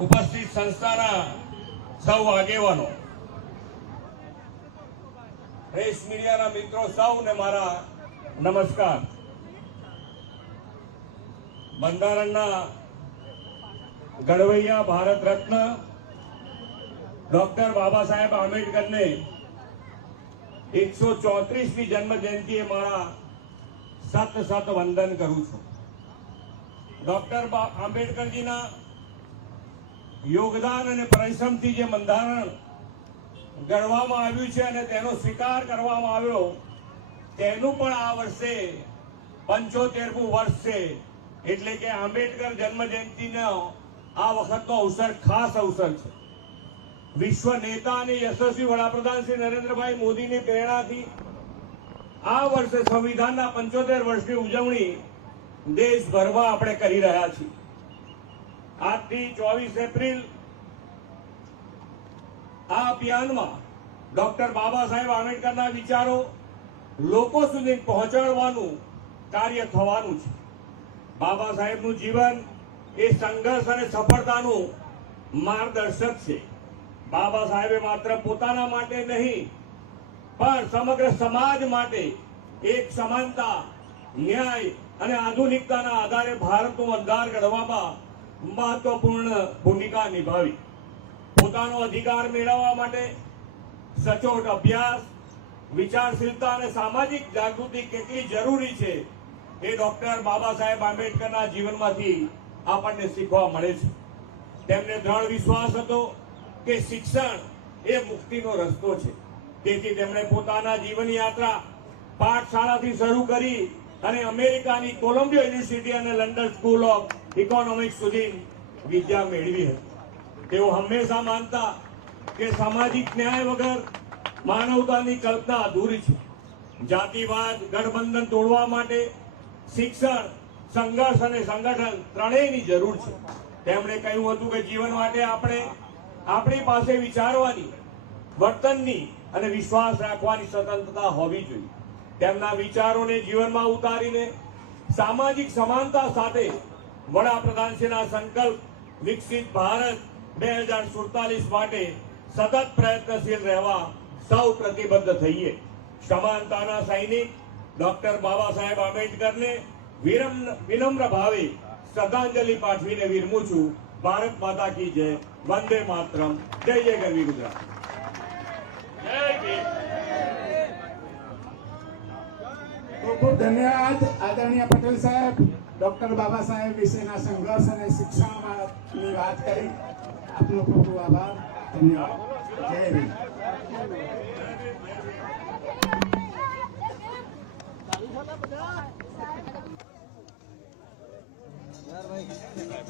ઉપસ્થિત સંસ્થાના સૌ આગેવાનો, પ્રેસ મીડિયાના મિત્રો સૌને મારા નમસ્કાર. બંધારણના ઘડવૈયા ભારત રત્ન ડોક્ટર બાબા સાહેબ આંબેડકરને 134મી જન્મ જયંતિએ મારા સત વંદન કરું છું. ડોક્ટર આંબેડકરજીના યોગદાન અને પરિશ્રમથી જે બંધારણ ઘડવામાં આવ્યું છે અને તેનો સ્વીકાર કરવામાં આવ્યો, તેનું પણ આ વર્ષે 75મું વર્ષ છે. એટલે કે આંબેડકર જન્મ જયંતિનો આ વખતનો અવસર ખાસ અવસર છે. વિશ્વ નેતા અને યશસ્વી વડાપ્રધાન શ્રી નરેન્દ્રભાઈ મોદીની પ્રેરણાથી આ વર્ષે સંવિધાનના 75 વર્ષની ઉજવણી દેશભરમાં આપણે કરી રહ્યા છીએ. આજથી 24 એપ્રિલ આ અભિયાનમાં ડોક્ટર બાબા સાહેબ આંબેડકરના વિચારો લોકો સુધી પહોંચાડવાનું કાર્ય થવાનું છે. બાબા સાહેબનું જીવન એ સંઘર્ષ અને સફળતાનું માર્ગદર્શક છે. બાબા સાહેબે માત્ર પોતાના માટે નહીં પણ સમગ્ર સમાજ માટે એક સમાનતા, ન્યાય અને આધુનિકતાના આધારે ભારતનું બંધારણ ઘડવામાં મહત્વપૂર્ણ ભૂમિકા નિભાવી. પોતાનો અધિકાર મેળવવા માટે સચોટ અભ્યાસ, વિચારશીલતા અને સામાજિક જાગૃતિ કેટલી જરૂરી છે એ ડોક્ટર બાબા સાહેબ આંબેડકરના જીવનમાંથી આપણને શીખવા મળે છે. તેમને દ્રઢ વિશ્વાસ હતો કે શિક્ષણ એ મુક્તિનો રસ્તો છે. તેથી તેમણે પોતાના જીવન યાત્રા પાઠશાળાથી શરૂ કરી અને અમેરિકાની કોલંબિયા યુનિવર્સિટી અને લંડન સ્કૂલ ઓફ ઇકોનોમિક્સ સુધી વિદ્યા મેળવી હતી. તેઓ હંમેશા માનતા કે સામાજિક ન્યાય વગર માનવતાની કલ્પના અધૂરી છે. જાતિવાદ, ગઠબંધન તોડવા માટે શિક્ષણ, સંઘર્ષ અને સંગઠન ત્રણેયની જરૂર છે. તેમણે કહ્યું હતું કે જીવન માટે આપણી પાસે વિચારવાની, વર્તનની અને વિશ્વાસ રાખવાની સ્વતંત્રતા હોવી જોઈએ. તેમના વિચારોને જીવનમાં ઉતારીને સામાજિક સમાનતા સાથે વડાપ્રધાનશ્રીના સંકલ્પ વિકસિત ભારત 2047 માટે સતત પ્રયત્નશીલ રહેવા સૌ પ્રતિબદ્ધ થઈએ. સમાનતાના સૈનિક ડોક્ટર બાબા સાહેબ આંબેડકરને વિનમ્ર ભાવે શ્રદ્ધાંજલિ પાઠવીને વિરમું છું. ભારત માતા કી જય. વંદે માતરમ. જય જય ગરવી ગુજરાત. જય ભીમ. ખૂબ ધન્યવાદ આદરણીય પટેલ સાહેબ. ડોક્ટર બાબા સાહેબ વિશેના સંઘર્ષ અને શિક્ષણની વાત કરી. આપનો ખૂબ ખૂબ આભાર. ધન્યવાદ. જય ભીમ. બધા